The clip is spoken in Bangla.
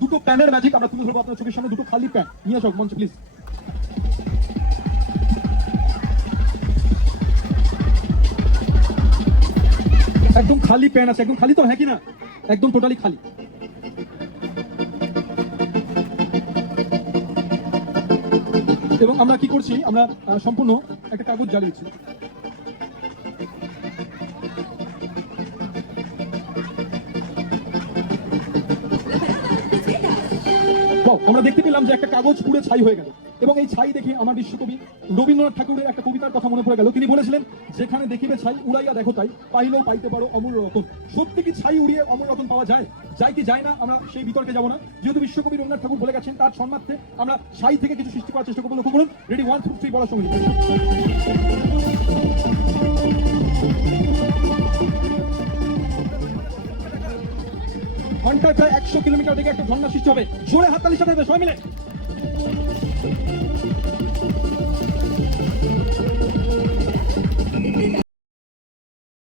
দুটো প্যানের ম্যাজিক আমরা তুলে ধরবো আপনার চোখের সামনে। দুটো খালি প্যান নিয়ে আসো মঞ্চে প্লিজ। একদম খালি প্যান আছে, একদম খালি তো, হ্যাঁ কি না? একদম টোটালি খালি। এবং আমরা কি করছি, আমরা সম্পূর্ণ একটা কাগজ জ্বালিয়েছি। আমরা দেখতে পেলাম যে একটা কাগজ পুড়ে ছাই হয়ে গেল, এবং এই ছাই দেখে আমার বিশ্বকবি রবীন্দ্রনাথ ঠাকুরের একটা কবিতার কথা মনে পড়ে গেল। তিনি বলেছিলেন, যেখানে দেখিবে ছাই উড়াইয়া দেখো তাই, পাইলেও পাইতে পারো অমূল্য রতন। সত্যি কি ছাই উড়িয়ে অমূল্য রতন পাওয়া যায়? যায় কি যায় না, আমরা সেই বিতর্কে যাবো না। যেহেতু বিশ্বকবি রবীন্দ্রনাথ ঠাকুর বলে গেছেন, তার সম্মানার্থে আমরা ছাই থেকে কিছু সৃষ্টি করার চেষ্টা করবো। লক্ষ্য করুন, রেডি, 1 2 3 বলার সঙ্গে ঘন্টায় প্রায় 100 কিলোমিটার থেকে একটা ঝর্ণা সৃষ্টি হবে। জোরে হাততালি সাথে সবাই মিলে।